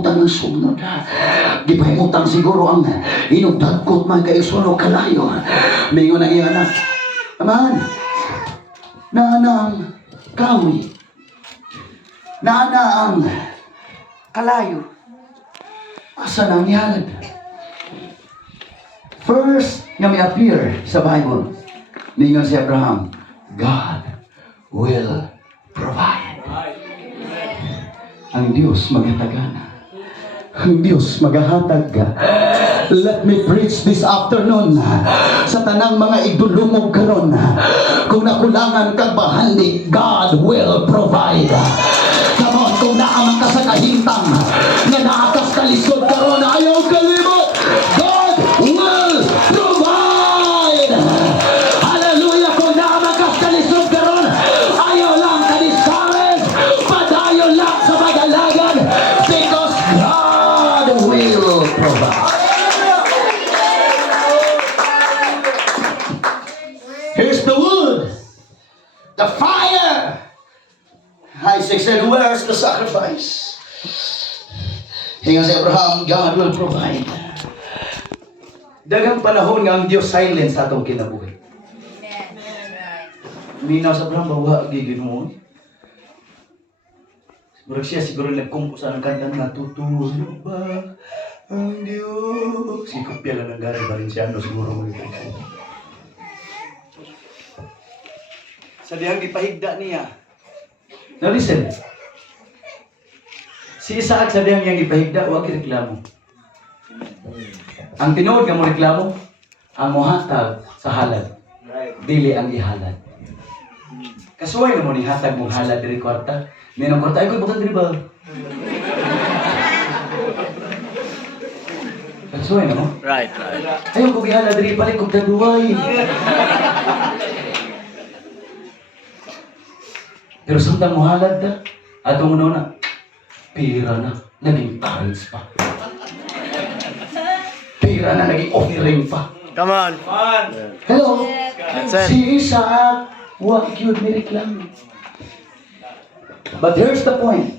gipahimutan ng sunod. Gipahimutan siguro ang inugdagkot man kay Isuro kalayo. Mingon ang iyang anak, Aman, naana ang kawi, naana ang kalayo. Asa nang ihalad? First nga may appear sa Bible, mingon si Abraham, God will provide. Ang Diyos maghatagana. Ang Diyos maghahatag. Let me preach this afternoon sa tanang mga idulungog karon. Kung nakulangan kang bahandi, God will provide. Come on, kung naamang ka sa kahintang na naakas kalisod karon, ayaw kalimot, God will provide. Hallelujah. Kung naamang ka sa kalisod karon, ayaw lang ka-discourage, padayon lang sa magalagan, because God will provide. Here's the wood, the fire. Isaac said, where's the sacrifice? Hingan si Abraham, God will provide. Dagang panahon nga ang Diyos silent sa atong kinabuhi. Minaw sa Abraham, bawa, gigin mo. Siguro siya, siguro nagkumpo sa ng kanta na tutulog ba ang Diyos. Sikopya lang ng gari, Valenciano, siguro mo ito. Sa dihang ipahigda niya. Now listen. Si Isaac sa dihang yang ipahigda, huwag reklamo. Ang tinuod nga mo reklamo, ang muhatag sa halad. Dili ang ihalad. Kasuway na mo ni hatag mong halad diri kwarta. May nang kwarta, ay ko'y butang diri ba? Kasuway na mo? Right. Ayaw ko gihalad diri, balik kong taduway. Pero samtang mo halad na, atong una, pira na, naging tithes pa. Pira na, naging offering pa. Come on. Hello? That's it. Si Isaac, huwag yun nireklamo. But here's the point.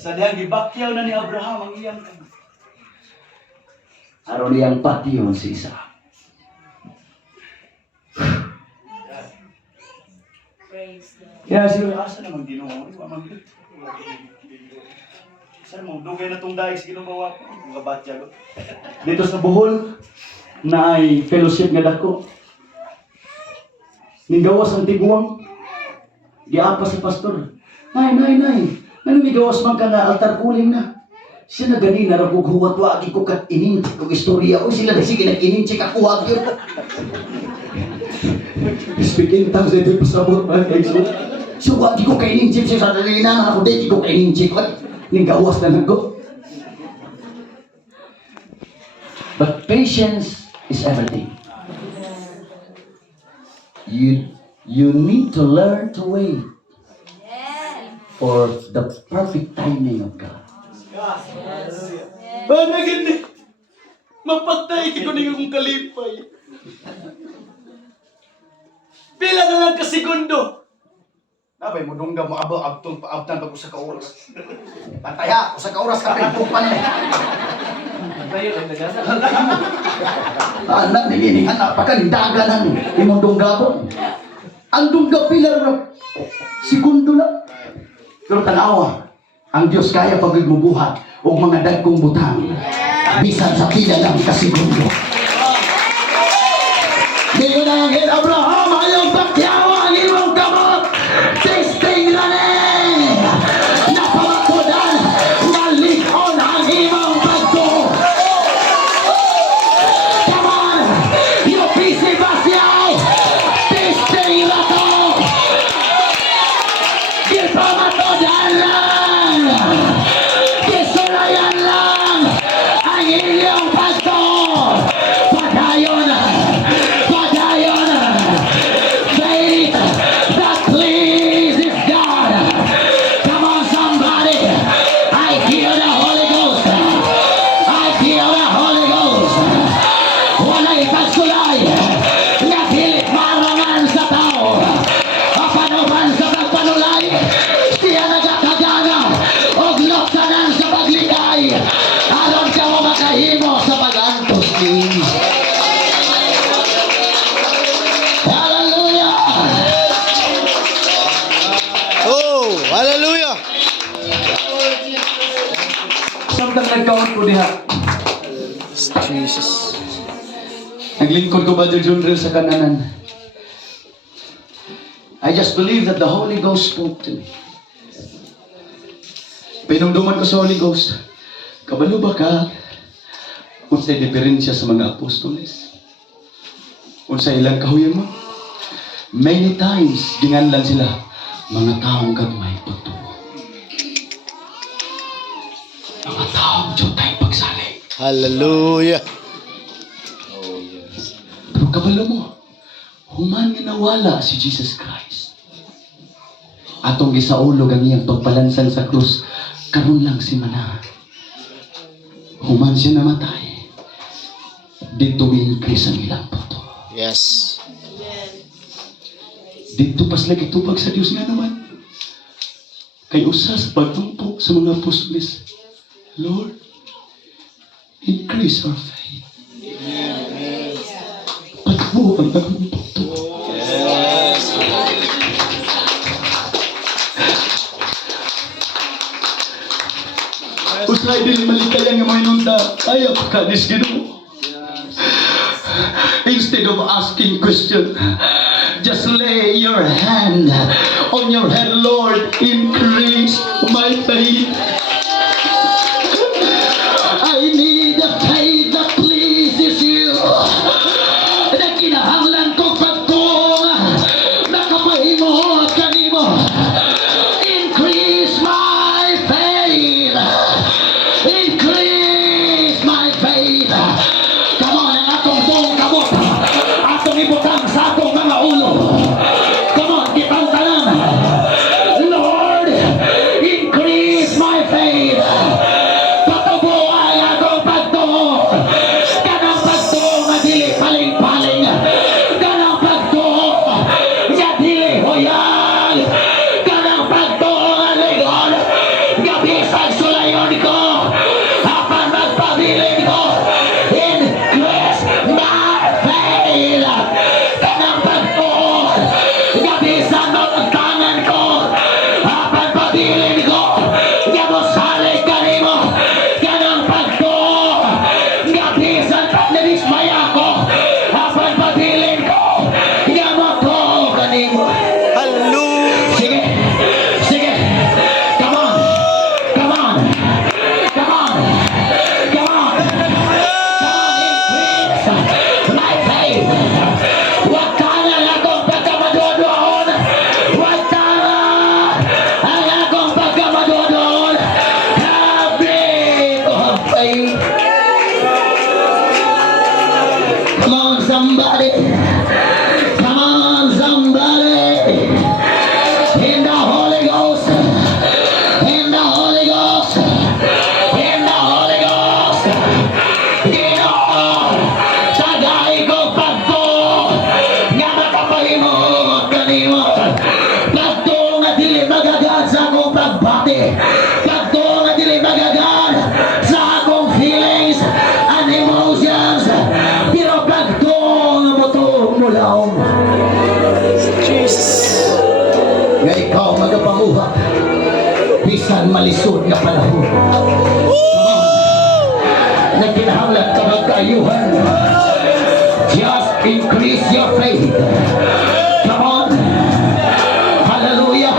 Sa dihang gibakyaw na ni Abraham ang iyang aron niyang patyon si Isaac. Kaya sila, asa naman Ginoo? Saan mo, dugay na itong daig sa Ginoo mga batya ko. Dito sa Bohol, na ay fellowship nga dako. Nigawas ang tiguang. Giapa si pastor. Nay. Ano migawas man ka na altar calling na? Siya na ganina ragog huwat wagi ko kat ininchik kong istorya. O sila na sige nag-ininchik ako wag yun. Speaking tongues, ito yung pasabot man kayo. So wagi ko kay ininchik siya sa dalina. Ako di ko kay ininchik. Nigawas na nago. But patience is everything. You need to learn to wait for the perfect timing of God. Ano gani? Mapatay ko ni kong kalipay. Pila na lang ka segundo. Nabay mo dungga mo abo abtong paabtan pag usa ka oras. Pataya usa ka oras ka pagkupan ni. Tayo lang nagasa. Anak ni anak pakanindagan ng imong dungga po. Ang dungga pila na segundo lang. Pero tanawa, ang Diyos kaya pagigmubuhat o mga dagkong butang. Bisan sa pila lang kasigundo. Ngayon ang Abraham ayaw bakyawa ang imong kamot. Testing na napamakodan na likon ang imong pagto. Come on! You busy basyaw! Testing na to! Ipamatodan lang! Kisurayan lang ang inyong pagto! Padayon! samtang nagkaon ko diha. Jesus. Naglingkod ko Brother John Rel sa kananan. I just believe that the Holy Ghost spoke to me. Pinungduman ko sa Holy Ghost. Kabalo ba ka? Unsay diferensya sa mga apostoles? Unsay ilang kahuyan mo? Many times, ginganlan sila, mga taong gagmay pagtuo. Mga taong Diyos tayong pagsalig. Hallelujah. Pero kabalo mo, human nga nawala si Jesus Christ. Atong gisaulog ang iyang pagpalansan sa krus, karon lang si Mana. Human siya namatay. Dito mi-increase ang ilang puto. Yes. Dito pas lagi tupag sa Diyos nga naman. Kay usa sa pagtumpok sa mga apostoles, Lord, increase our faith. Patubo ang among puto. Yes. Usay din malikayan nga mga inunda, ayaw kanis Ginoo. Instead of asking question, just lay your hand on your head, Lord, increase my faith. I need a faith that pleases you. Na kinahanglan ko pagkong nakapahimo at kanimo. Increase my faith. Increase my faith. Come on, ang atong buong kabot. Atong ibutang sa atong mga ulo. Come on, kitang tanan. Lord, increase my faith. Patubo ay atong pagtuo. Kanang pagtuo nga dili paling-paling. Kanang pagtuo nga dili hoyal. Kanang pagtuo nga ligon. Nga bisag sulayon ko. Apan magpabilin ko. Increase my faith. Kanang pagtuo nga bisan magtangan ko. Apan pabilin ko. Nga mosalig kanimo. Kanang pagtuo nga bisan pagdismaya ko. Apan pabilin ko. Nga matuo kanimo. Hallelujah. Sige. Sige. Come on. Come on. Come on. Come on. Increase my faith. Huwag ka na akong pagkamadodoon. Huwag ka na ang akong pagkamadodoon. Have me of faith. Come on, somebody. Come on, somebody. In the Holy Ghost. In the Holy Ghost. In the Holy Ghost. Ginoo, tagay ko pagto nga makapahimo kanimo. Pagto nga dili magagad sa akong pagbati. Pagto nga dili magagad sa akong feelings and emotions. Pero pagto nga motuong mulaong. Jesus. Nga ikaw magapamuha bisan malisod nga panahon. Nagkinahanglan ka magkaayuhan. Just increase your faith. Come on. Hallelujah.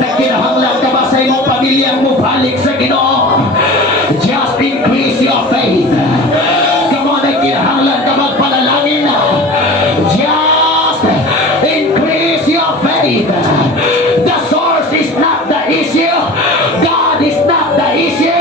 Nagkinahanglan ka ba sa imong pamilyang mo balik sa Ginoo? Just increase your faith. Come on. Nagkinahanglan ka magpanalangin. Just increase your faith. The source is not the issue. God is not the issue.